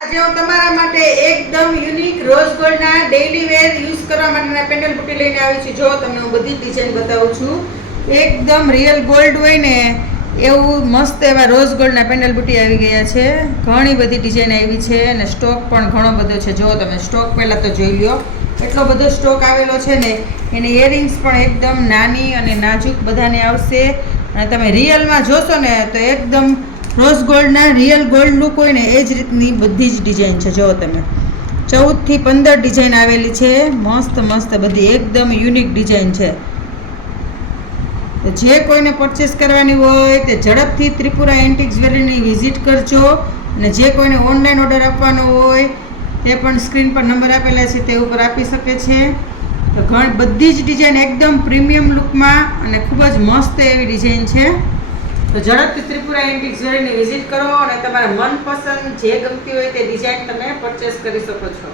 આજે હું તમારા માટે એકદમ યુનિક રોઝ ગોલ્ડના ડેઈલી વેર યુઝ કરવા માટેના પેન્ડલ બુટી લઈને આવી છું. જો તમને હું બધી ડિઝાઇન બતાવું છું. એકદમ રિયલ ગોલ્ડ હોય ને એવું મસ્ત એવા રોઝ ગોલ્ડના પેન્ડલ બુટી આવી ગયા છે. ઘણી બધી ડિઝાઇન આવી છે અને સ્ટોક પણ ઘણો બધો છે. જો તમે સ્ટોક પહેલાં તો જોઈ લો, એટલો બધો સ્ટોક આવેલો છે ને. એની ઇયરિંગ્સ પણ એકદમ નાની અને નાજુક બધાને આવશે. અને તમે રિયલમાં જોશો ને તો એકદમ રોઝ ગોલ્ડના રિયલ ગોલ્ડ લુક હોય ને એ જ રીતની બધી જ ડિઝાઇન છે. જો તમે 14 થી 15 ડિઝાઇન આવેલી છે. મસ્ત મસ્ત બધી એકદમ યુનિક ડિઝાઇન છે. જે કોઈને પરચેસ કરવાની હોય તે ઝડપથી ત્રિપુરા એન્ટિક જ્વેલરીની વિઝિટ કરજો. અને જે કોઈને ઓનલાઈન ઓર્ડર આપવાનો હોય તે પણ સ્ક્રીન પર નંબર આપેલા છે તે ઉપર આપી શકે છે. તો ઘણી બધી જ ડિઝાઇન એકદમ પ્રીમિયમ લુકમાં અને ખૂબ જ મસ્ત એવી ડિઝાઇન છે. તો ઝડપથી ત્રિપુરા એન્ટિક જ્વેલરીની વિઝિટ કરો અને તમારા મનપસંદ જે ગમતી હોય તે ડિઝાઇન તમે પરચેસ કરી શકો છો.